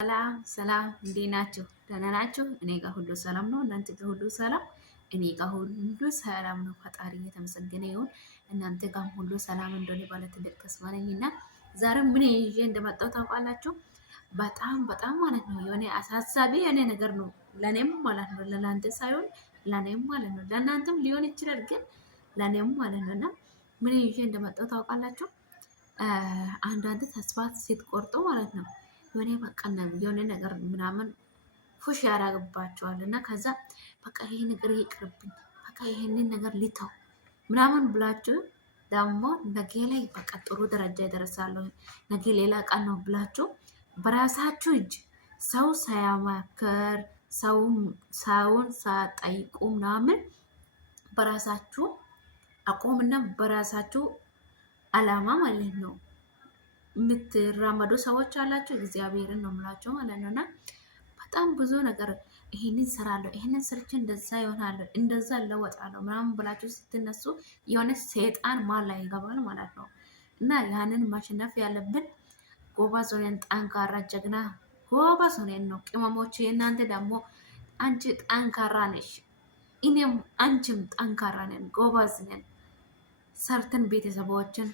ሰላም ሰላም፣ እንዴት ናችሁ? ደህና ናችሁ? እኔ ጋር ሁሉ ሰላም ነው። እናንተ ጋር ሁሉ ሰላም? እኔ ጋር ሁሉ ሰላም ነው። ፈጣሪ የተመሰገነ ይሁን። እናንተ ጋር ሁሉ ሰላም እንደሆነ ባለ ትልቅ ተስፋ ነኝ እና ዛሬ ምን ይዤ እንደመጣሁ ታውቃላችሁ? በጣም ማለት ነው የሆነ አሳሳቢ የሆነ ነገር ነው ለኔም ማለት ነው፣ ለእናንተ ሳይሆን ለኔም ማለት ነው። ለእናንተም ሊሆን ይችላል፣ ግን ለኔም ማለት ነው። እና ምን ይዤ እንደመጣሁ ታውቃላችሁ? አንዳንድ ተስፋ ስትቆርጡ ማለት ነው የሆነ በቃ የሆነ ነገር ምናምን ፉሽ ያደርግባቸዋል እና ከዛ በቃ ይሄ ነገር ይቅርብኝ፣ በቃ ይሄንን ነገር ሊተው ምናምን ብላችሁ ደግሞ ነገ ላይ በቃ ጥሩ ደረጃ ይደርሳለሁ፣ ነገ ሌላ ቀን ነው ብላችሁ በራሳችሁ እጅ ሰው ሳያማከር ሰውን ሳጠይቁ ምናምን በራሳችሁ አቁምና በራሳችሁ አላማ ማለት ነው የምትራመዱ ሰዎች አላቸው። እግዚአብሔርን ነው የምላቸው ማለት ነው። እና በጣም ብዙ ነገር ይሄንን ስራለሁ፣ ይሄንን ስርች እንደዛ ይሆናለሁ፣ እንደዛ እለወጣለሁ ምናምን ብላችሁ ስትነሱ የሆነ ሰይጣን ማል ላይ ይገባል ማለት ነው። እና ያንን ማሸነፍ ያለብን ጎበዝ ሆነን ጠንካራ ጀግና ጎበዝ ሆነን ነው። ቅመሞች እናንተ ደግሞ አንቺ ጠንካራ ነሽ፣ እኔም አንቺም ጠንካራ ነን፣ ጎበዝ ነን። ሰርተን ቤተሰቦችን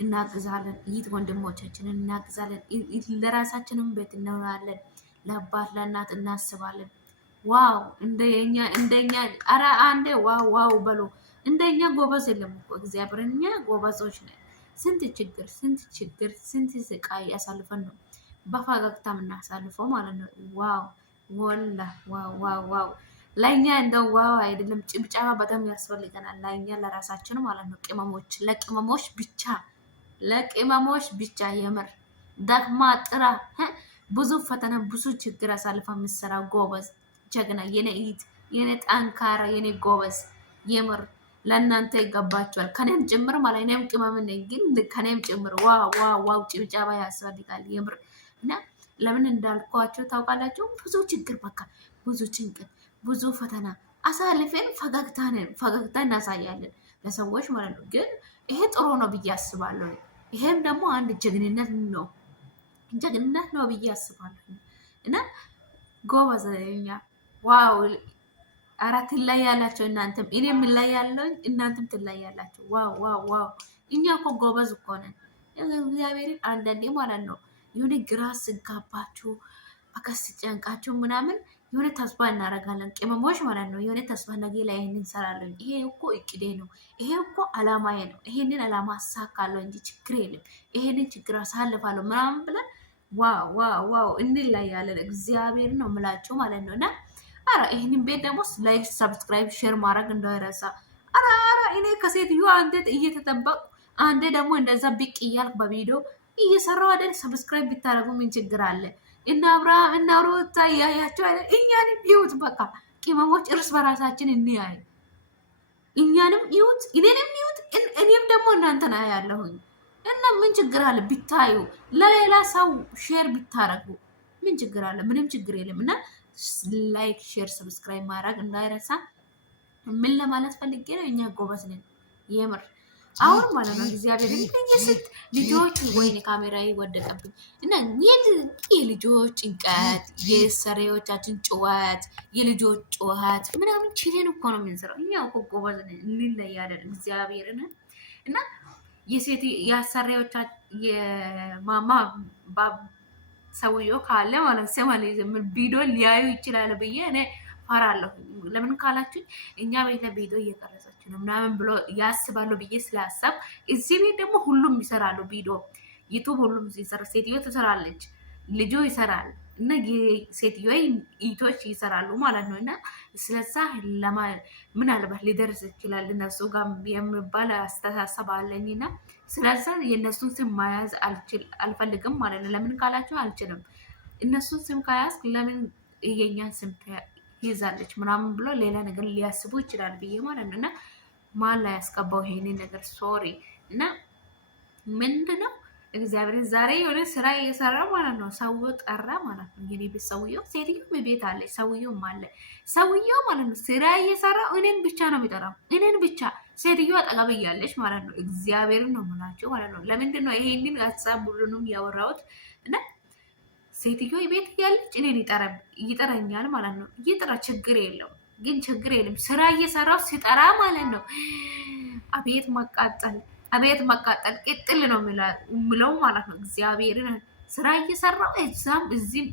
እናግዛለን፣ ይት ወንድሞቻችንን እናግዛለን፣ ለራሳችንም ቤት እንሆናለን፣ ለአባት ለእናት እናስባለን። ዋው እንደኛ አረ አንዴ ዋው በሉ። እንደኛ ጎበዝ የለም እኮ እግዚአብሔር። እኛ ጎበዞች ነን። ስንት ስቃይ ያሳልፈን ነው በፈገግታ የምናሳልፈው ማለት ነው። ዋው ወላ ዋው ለእኛ እንደው ዋው አይደለም፣ ጭብጨባ በጣም ያስፈልገናል ለእኛ ለራሳችን ማለት ነው። ለቅመሞች ብቻ የምር ደክማ ጥራ ብዙ ፈተና ብዙ ችግር አሳልፋ የምትሰራ ጎበዝ ጀግና የኔ ኢት የኔ ጠንካራ የኔ ጎበዝ የምር ለእናንተ ይገባቸዋል። ከኔም ጭምር ማለት እኔም ቅመም ነኝ፣ ግን ከኔም ጭምር ዋው ጭብጨባ ያስፈልጋል የምር። እና ለምን እንዳልኳቸው ታውቃላችሁ? ብዙ ችግር በቃ ብዙ ጭንቀት ብዙ ፈተና አሳልፈን ፈገግታ እናሳያለን ለሰዎች ማለት ነው። ግን ይሄ ጥሩ ነው ብዬ አስባለሁ። ይሄም ደግሞ አንድ ጀግንነት ነው ብዬ አስባለሁ። እና ጎበዘኛ ዋው አራት ላይ ያላቸው እናንተም እኔም ላይ ያለው እናንተም ትላይ ያላቸው ዋው እኛ እኮ ጎበዝ እኮ ነን። እግዚአብሔርን አንዳንዴ ማለት ነው የሆነ ግራ ስጋባችሁ በቃ ሲጨንቃችሁ ምናምን የሆነ ተስፋ እናደርጋለን ቅመሞች ማለት ነው። የሆነ ተስፋ ነገ ላይ ይሄንን እንሰራለን፣ ይሄ እኮ እቅዴ ነው፣ ይሄ እኮ አላማዬ ነው፣ ይሄንን አላማ አሳካለሁ እንጂ ችግር የለም፣ ይሄንን ችግር አሳልፋለሁ ምናምን ብለን ዋው እንላያለን። እግዚአብሔር ነው የምላቸው ማለት ነው። እና አረ ይሄንን ቤት ደግሞ ላይክ፣ ሰብስክራይብ፣ ሼር ማድረግ እንዳይረሳ። አረ እኔ ከሴትዮ አንዴ እየተጠበቁ አንዴ ደግሞ እንደዛ ብቅ እያልኩ በቪዲዮ እየሰራው አይደል? ሰብስክራይብ ብታደርጉ ምን ችግር አለ? እና አብርሃም እና ሩታ እያያቸው አይደል? እኛንም ይዩት በቃ ቅመሞች እርስ በራሳችን እንያይ። እኛንም ይዩት፣ እኔንም ይዩት፣ እኔም ደግሞ እናንተን አያለሁኝ። እና ምን ችግር አለ ቢታዩ፣ ለሌላ ሰው ሼር ቢታረጉ ምን ችግር አለ? ምንም ችግር የለም። እና ላይክ፣ ሼር፣ ሰብስክራይብ ማድረግ እንዳይረሳ። ምን ለማለት ፈልጌ ነው? እኛ ጎበዝ ነን የምር አሁን ማለት ነው። እግዚአብሔር ስት ልጆች ወይኔ ካሜራ ወደቀብኝ እና የልጆች ጭንቀት፣ የሰሪዎቻችን ጭዋት፣ የልጆች ጭዋት ምናምን ችሌን እኮ ነው የምንሰራው። እኛ እኮ ጎበዝ እንለያለን እግዚአብሔርን። እና የሴት የአሰሪዎቻ የማማ ሰውየው ካለ ማለት ሰማሌ ቪዲዮ ሊያዩ ይችላል ብዬ እኔ ፈራለሁ። ለምን ካላችሁ እኛ ቤት ቪዲዮ እየቀረጸች ነው ምናምን ብሎ ያስባሉ ብዬ ስላሰብ እዚህ ቤት ደግሞ ሁሉም ይሰራሉ ቪዲዮ ዩቱብ ሁሉም ይሰራ። ሴትዮ ትሰራለች፣ ልጆ ይሰራል እና ሴትዮ ኢቶች ይሰራሉ ማለት ነው። እና ስለዛ ምናልባት ሊደርስ ይችላል እነሱ ጋር የሚባል አስተሳሰብ አለኝና ስለዛ የእነሱን ስም ማያዝ አልፈልግም ማለት ነው። ለምን ካላችሁ አልችልም። እነሱን ስም ከያዝ ለምን የኛን ስም ይዛለች ምናምን ብሎ ሌላ ነገር ሊያስቡ ይችላል ብዬ ማለት ነው። እና ማን ላይ ያስቀባው ይሄንን ነገር ሶሪ። እና ምንድነው እግዚአብሔር ዛሬ የሆነ ስራ እየሰራ ማለት ነው። ሰው ጠራ ማለት ነው። የኔ ቤት ሰውየው ሴትዮ ቤት አለች፣ ሰውየውም አለ። ሰውየው ማለት ነው ስራ እየሰራ እኔን ብቻ ነው የሚጠራው፣ እኔን ብቻ። ሴትዮ አጠገብ እያለች ማለት ነው። እግዚአብሔርን ነው የምላቸው ማለት ነው። ለምንድን ነው ይሄንን ሀሳብ ሁሉንም ያወራሁት? እና ሴትዮ ቤት እያለች እኔን ይጠራኛል ማለት ነው። ይጥራ፣ ችግር የለው ግን ችግር የለም። ስራ እየሰራው ሲጠራ ማለት ነው። አቤት መቃጠል፣ አቤት መቃጠል። ቅጥል ነው ምለው ማለት ነው። እግዚአብሔርን ስራ እየሰራው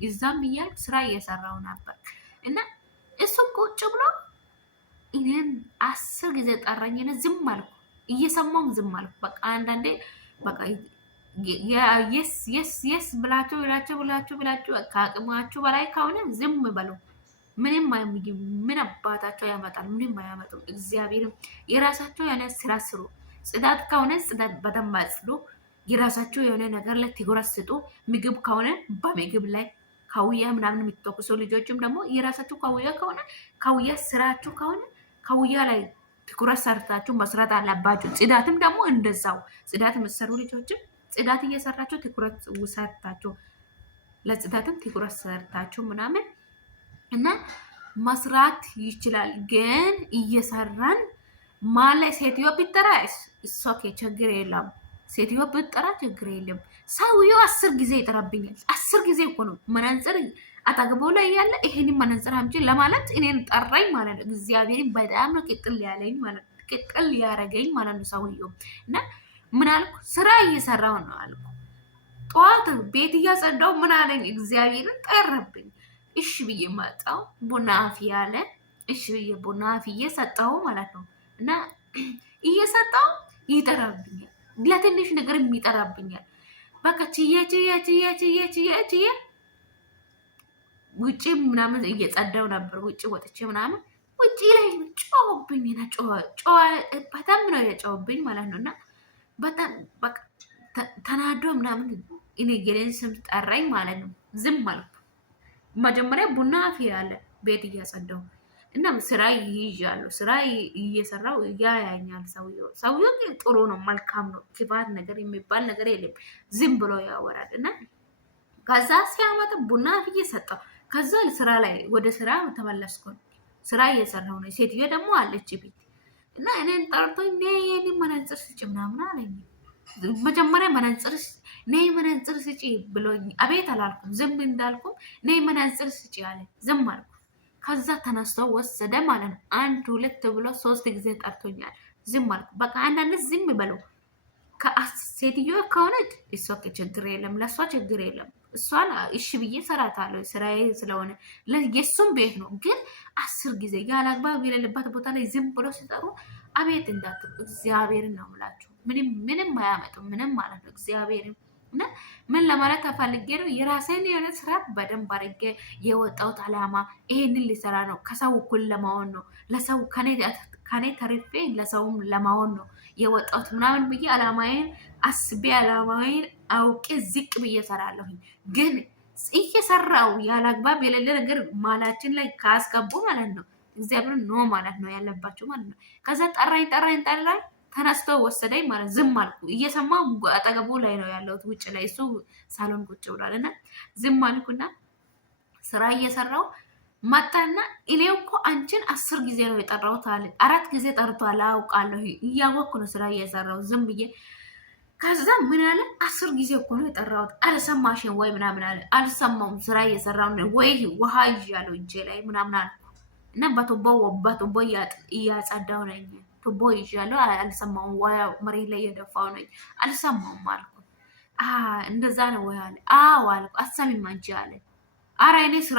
እዛም እያልኩ ስራ እየሰራው ነበር እና እሱም ቁጭ ብሎ እኔን 10 ጊዜ ጠራኝ። ዝም አልኩ፣ እየሰማውም ዝም አልኩ። በቃ አንዳንዴ በቃ የስ ብላችሁ ከአቅማችሁ በላይ ከሆነ ዝም በሉ። ምንም ምን አባታቸው ያመጣል? ምንም አያመጡም። እግዚአብሔርም የራሳቸው የሆነ ስራ ስሩ። ጽዳት ከሆነ ጽዳት በደንብ አጽዱ። የራሳቸው የሆነ ነገር ላይ ትኩረት ስጡ። ምግብ ከሆነ በምግብ ላይ ካውያ ምናምን የሚተኩሱ ልጆችም ደግሞ የራሳችሁ ካውያ ከሆነ ካውያ ስራችሁ ከሆነ ካውያ ላይ ትኩረት ሰርታችሁ መስራት አለባችሁ። ጽዳትም ደግሞ እንደዛው ጽዳት የምትሰሩ ልጆችም ጽዳት እየሰራችሁ ትኩረት ሰርታችሁ ለጽዳትም ትኩረት ሰርታችሁ ምናምን እና መስራት ይችላል። ግን እየሰራን ማለት ሴትዮ ቢጠራ ኦኬ ችግር የለም። ሴትዮ ብጠራ ችግር የለም። ሰውየው 10 ጊዜ ይጠራብኛል። 10 ጊዜ እኮ ነው መነጽር አጠገቡ ላይ ያለ ይሄን መነጽር አምጪ ለማለት እኔን ጠራኝ ማለት ነው። እግዚአብሔርን በጣም ነው ቅጥል ያለኝ ማለት ነው። ቅጥል ያረገኝ ማለት ነው ሰውየው። እና ምን አልኩ? ስራ እየሰራው ነው አልኩ። ጠዋት ቤት እያጸዳው ምን አለኝ? እግዚአብሔርን ጠረብኝ። እሺ ብዬ መጣው። ቡና አፍዬ አለ። እሺ ብዬ ቡና አፍዬ ሰጠው ማለት ነው። እና እየሰጠው ይጠራብኛል። ለትንሽ ነገር ይጠራብኛል። በቃ ችዬ ውጪ ምናምን እየጸዳው ነበር። ውጪ ወጥቼ ምናምን ውጪ ላይ ጮህብኝ እና በጣም ነው የጮህብኝ ማለት ነው። እና በጣም በቃ ተናዶ ምናምን እኔ የኔን ስም ጠራኝ ማለት ነው። ዝም አልኩ። መጀመሪያ ቡና አፍ ያለ ቤት እያጸዳው እና ስራ ይይዣለሁ። ስራ እየሰራው ያያኛል ሰውየው ግን ጥሩ ነው፣ መልካም ነው። ክፋት ነገር የሚባል ነገር የለም። ዝም ብሎ ያወራል። እና ከዛ ሲያመጣ ቡና አፍዬ ሰጠው። ከዛ ስራ ላይ ወደ ስራ ተመለስኩ። ስራ እየሰራው ነው። ሴትዮ ደግሞ አለች ቤት እና እኔን ጠርቶኝ ነይ መነጽር ስጪ ምናምን አለኝ። መጀመሪያ ነይ መነጽር ስጪ ብሎኝ አቤት አላልኩም። ዝም እንዳልኩም ነይ መነጽር ስጪ አለ። ዝም አልኩ። ከዛ ተነስቶ ወሰደ ማለት ነው። 1 2 ብሎ 3 ጊዜ ጠርቶኛል። ዝም አልኩ። በቃ አንዳንድ ዝም በለው። ሴትዮ ከሆነች እሷ ችግር የለም፣ ለእሷ ችግር የለም። እሷን እሺ ብዬ ሰራታለሁ፣ ስራዬ ስለሆነ የእሱም ቤት ነው። ግን 10 ጊዜ ያላግባብ የሌለበት ቦታ ላይ ዝም ብሎ ሲጠሩ አቤት እንዳትሉ። እግዚአብሔርን ነው የምላችሁ። ምንም አያመጡም፣ ምንም ማለት ነው። እግዚአብሔርን እና ምን ለማለት ተፈልጌ ነው? የራሴን የሆነ ስራ በደንብ አድርጌ የወጣሁት አላማ ይሄንን ሊሰራ ነው። ከሰው እኩል ለማሆን ነው። ለሰው ከኔ ተርፌ ለሰውም ለማሆን ነው የወጣሁት ምናምን ብዬ አላማዬን አስቤ አላማዬን አውቄ ዝቅ ብዬ ሰራለሁኝ። ግን እየሰራው ያላግባብ የሌለ ነገር ማላችን ላይ ካስገቡ ማለት ነው እግዚአብሔር ኖ ማለት ነው ያለባቸው ማለት ነው። ከዛ ጠራኝ ተነስቶ ወሰደኝ ማለት ዝም አልኩ። እየሰማው አጠገቡ ላይ ነው ያለሁት፣ ውጭ ላይ እሱ ሳሎን ቁጭ ብሏል። እና ዝም አልኩና ስራ እየሰራው መጣና እኔ እኮ አንቺን 10 ጊዜ ነው የጠራሁት አለ። 4 ጊዜ ጠርቷል አውቃለሁ። እያወቅኩ ነው ስራ እየሰራው ዝም ብዬ። ከዛ ምን አለ? 10 ጊዜ እኮ ነው የጠራሁት አልሰማሽም ወይ ምናምን አለ። አልሰማውም፣ ስራ እየሰራው ነው። ወይ ውሃ ይዣለሁ እጄ ላይ ምናምን አልኩ። እና በቱቦ እያጸዳው ነኝ። ቱቦ ይዣለሁ አልሰማውም። መሬት ላይ እየደፋው ነኝ አልሰማውም አልኩ። እንደዛ ነው ወይ አለ። አዎ አልኩ። አትሰሚም አንቺ አለ። ኧረ እኔ ስራ